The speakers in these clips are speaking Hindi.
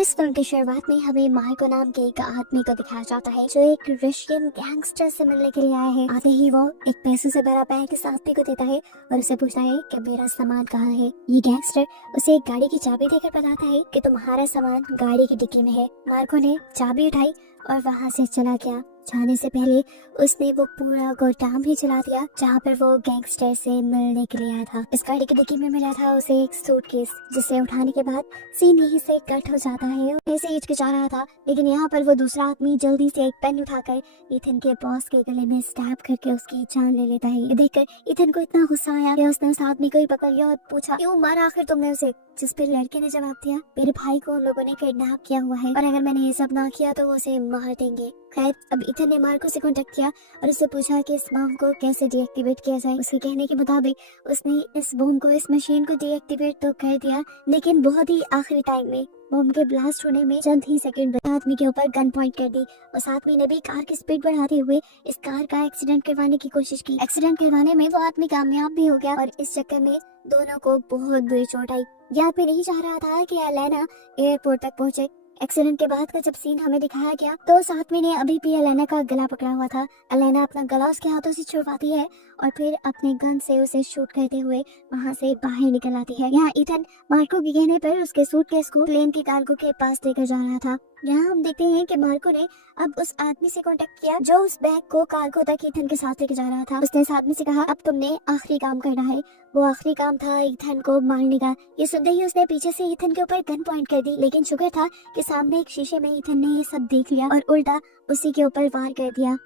इस फिल्म की शुरुआत में हमें मार्को नाम के एक आदमी को दिखाया जाता है जो एक रशियन गैंगस्टर से मिलने के लिए आया है। आते ही वो एक पैसे से भरा बैग इस आदमी को देता है और उसे पूछता है कि मेरा सामान कहाँ है। ये गैंगस्टर उसे एक गाड़ी की चाबी देकर बताता है कि तुम्हारा सामान गाड़ी की डिक्की में है। मार्को ने चाबी उठाई और वहाँ से चला गया। जाने से पहले उसने वो पूरा गोदाम ही चला दिया जहाँ पर वो गैंगस्टर से मिलने के लिए आया था। इस गाड़ी की डिक्की में मिला था उसे एक सूटकेस, जिसे उठाने के बाद सीन यहीं से कट हो जाता है। ऐसे हिचकिचा रहा था, लेकिन यहाँ पर वो दूसरा आदमी जल्दी से एक पेन उठाकर इथन के बॉस के गले में स्टैब करके उसकी जान ले लेता है। ये देखकर इथन को इतना गुस्सा आया कि उसने उस आदमी को ही पकड़ लिया और पूछा, क्यों मारा आखिर तुमने उसे? जिस पर लड़के ने जवाब दिया, मेरे भाई को उन लोगों ने किडनैप किया हुआ है और अगर मैंने ये सब ना किया तो वो उसे मार देंगे। खैर, अब इथन ने मार्को से कांटेक्ट किया और उससे पूछा कि इस बम को कैसे डीएक्टिवेट किया जाए। उसके कहने के मुताबिक उसने इस बम को, इस मशीन को डीएक्टिवेट तो कर दिया, लेकिन बहुत ही आखिरी टाइम में बम के ब्लास्ट होने में चंद ही सेकंड आदमी के ऊपर गन पॉइंट कर दी। उस आदमी ने भी कार की स्पीड बढ़ाते हुए इस कार का एक्सीडेंट करवाने की कोशिश की। एक्सीडेंट करवाने में वो आदमी कामयाब भी हो गया और इस चक्कर में दोनों को बहुत बुरी चोट आई। यह आदमी नहीं चाह रहा था कि एलेना एयरपोर्ट तक पहुंचे। एक्सीडेंट के बाद का जब सीन हमें दिखाया गया तो उस आदमी ने अभी भी एलेना का गला पकड़ा हुआ था। एलेना अपना गला उसके हाथों से छुड़वाती है और फिर अपने गन से उसे शूट करते हुए वहां से बाहर निकल आती है। यहाँ इथन मार्को के कहने पर उसके सूटकेस को प्लेन के कार्गो के पास लेकर जा रहा था। यहाँ हम देखते हैं कि मार्को ने अब उस आदमी से कांटेक्ट किया जो उस बैग को कार्गो तक इथन के साथ लेके जा रहा था। उसने इस आदमी से कहा, अब तुमने आखिरी काम करना है। वो आखिरी काम था इथन को मारने का। ये सुनते ही उसने पीछे से इथन के ऊपर गन पॉइंट कर दी, लेकिन शुक्र था कि सामने एक शीशे में इथन ने ये सब देख लिया और उल्टा उसी के ऊपर वार कर दिया।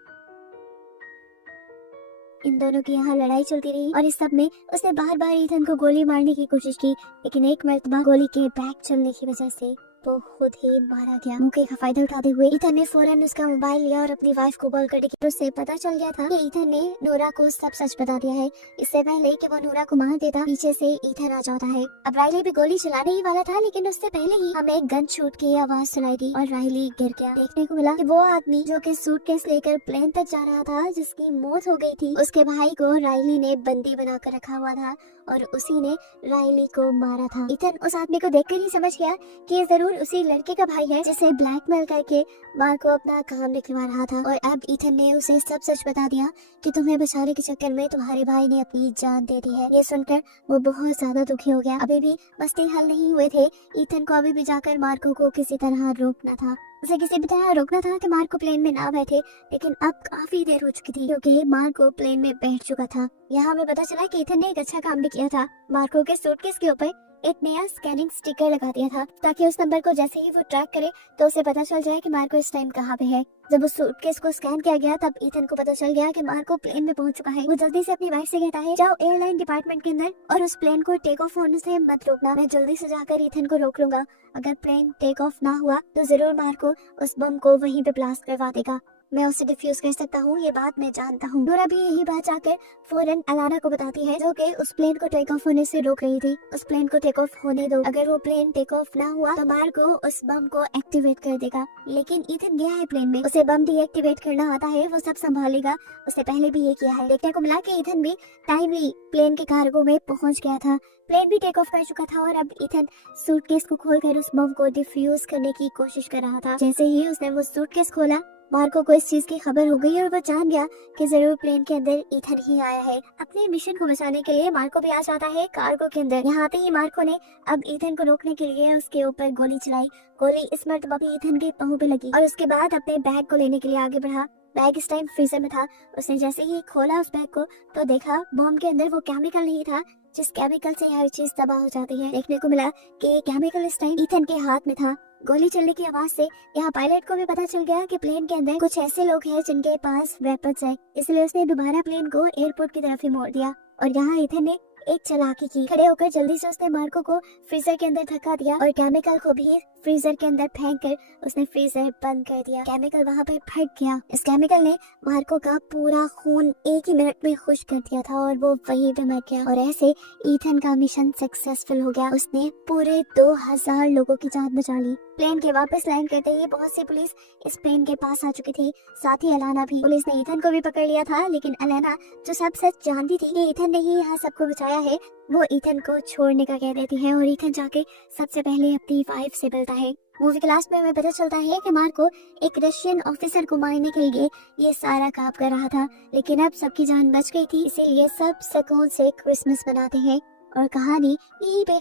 इन दोनों की यहाँ लड़ाई चलती रही और इस सब में उसने बार बार इथन को गोली मारने की कोशिश की, लेकिन एक मर्तबा गोली के बैक चलने की वजह से वो खुद ही मारा गया। मौके का फायदा उठाते हुए इथन ने फौरन उसका मोबाइल लिया और अपनी वाइफ को कॉल करके उससे पता चल गया था कि इथन ने नोरा को सब सच बता दिया है। इससे पहले कि वो नोरा को मार देता, पीछे से इथन आ जाता है। अब राइली भी गोली चलाने ही वाला था, लेकिन उससे पहले ही हमें गन शूट की आवाज सुनाई दी और राइली गिर गया। देखने को मिला कि वो आदमी जो कि सूटकेस लेकर प्लेन तक जा रहा था, जिसकी मौत हो गई थी, उसके भाई को राइली ने बंदी बनाकर रखा हुआ था और उसी ने राइली को मारा था। इथन उस आदमी को देखकर ही समझ गया कि ये जरूर उसी लड़के का भाई है जिसे ब्लैकमेल करके मार्को अपना काम निकलवा रहा था। और अब इथन ने उसे सब सच बता दिया कि तुम्हें बचाने के चक्कर में तुम्हारे भाई ने अपनी जान दे दी है। ये सुनकर वो बहुत ज्यादा दुखी हो गया। अभी भी मसले हल नहीं हुए थे। इथन को अभी भी जाकर मार्को को किसी तरह रोकना था। उसे किसी भी तरह रोकना था कि मार्को प्लेन में ना बैठे, लेकिन अब काफी देर हो चुकी थी क्योंकि मार्को प्लेन में बैठ चुका था। यहाँ हमें पता चला कि इथन ने एक अच्छा काम भी किया था। मार्को के सूटकेस के ऊपर एक नया स्कैनिंग स्टिकर लगा दिया था ताकि उस नंबर को जैसे ही वो ट्रैक करे तो उसे पता चल जाए कि मार्को इस टाइम कहाँ पे है। जब उस सूटकेस को स्कैन किया गया तब इथन को पता चल गया कि मार्को प्लेन में पहुंच चुका है। वो जल्दी से अपनी वाइफ से कहता है, जाओ एयरलाइन डिपार्टमेंट के अंदर और उस प्लेन को टेक ऑफ होने से मत रोकना। मैं जल्दी से जाकर इथन को रोक लूंगा। अगर प्लेन टेक ऑफ ना हुआ तो जरूर मार्को उस बम को वहीं पे ब्लास्ट करवा देगा। मैं उसे डिफ्यूज कर सकता हूँ, ये बात मैं जानता हूँ। नोरा भी यही बात जाकर फौरन अलाना को बताती है जो कि उस प्लेन को टेक ऑफ होने से रोक रही थी। उस प्लेन को टेक ऑफ होने दो। अगर वो प्लेन टेक ऑफ ना हुआ तो मार्को उस बम को एक्टिवेट कर देगा। लेकिन इथन गया है प्लेन में, उसे बम डीएक्टिवेट करना आता है, वो सब संभालेगा। उसने पहले भी ये किया है। देखने को मिला कि इथन भी टाइमली प्लेन के कार्गो में पहुंच गया था। प्लेन भी टेक ऑफ कर चुका था और अब इथन सूटकेस को खोलकर उस बम को डिफ्यूज करने की कोशिश कर रहा था। जैसे ही उसने वो सूटकेस खोला, मार्को को इस चीज की खबर हो गई और वो जान गया कि जरूर प्लेन के अंदर इथन ही आया है। अपने मिशन को बचाने के लिए मार्को भी आ जाता है कार्गो के अंदर। यहाँ आते ही मार्को ने अब इथन को रोकने के लिए उसके ऊपर गोली चलाई। गोली इस मर्तबा भी इथन के पांव पे लगी और उसके बाद अपने बैग को लेने के लिए आगे बढ़ा। बैग इस टाइम फ्रीजर में था। उसने जैसे ही खोला उस बैग को तो देखा बम के अंदर वो केमिकल नहीं था जिस केमिकल से हर चीज तबाह हो जाती है। देखने को मिला कि ये केमिकल इस टाइम इथन के हाथ में था। गोली चलने की आवाज से यहाँ पायलट को भी पता चल गया कि प्लेन के अंदर कुछ ऐसे लोग हैं जिनके पास वेपन्स है, इसलिए उसने दोबारा प्लेन को एयरपोर्ट की तरफ ही मोड़ दिया। और यहाँ इथन ने एक चालाकी की। खड़े होकर जल्दी से उसने मार्को को फ्रीजर के अंदर धक्का दिया और केमिकल को भी फ्रीजर के अंदर फेंक कर उसने फ्रीजर बंद कर दिया। केमिकल वहाँ पे फट गया। इस केमिकल ने मार्को का पूरा खून एक ही मिनट में खुश कर दिया था और वो वहीं पे मर गया। और ऐसे इथन का मिशन सक्सेसफुल हो गया। उसने पूरे 2000 लोगों की जान बचा ली। प्लेन के वापस लैंड करते ही बहुत सी पुलिस इस प्लेन के पास आ चुकी थी। साथ ही अलाना भी। पुलिस ने ईथन को भी पकड़ लिया था, लेकिन अलाना जो सब सच जानती थी कि ईथन ने ही यहाँ सबको बचाया है, वो ईथन को छोड़ने का कह देती है और ईथन जाके सबसे पहले अपनी वाइफ से मिलता है। मूवी के लास्ट में हमें पता चलता है कि मार्को एक रशियन ऑफिसर को मारने के लिए ये सारा काम कर रहा था, लेकिन अब सबकी जान बच गई थी, इसीलिए सब सुकून से क्रिसमस मनाते हैं और कहानी यहीं पे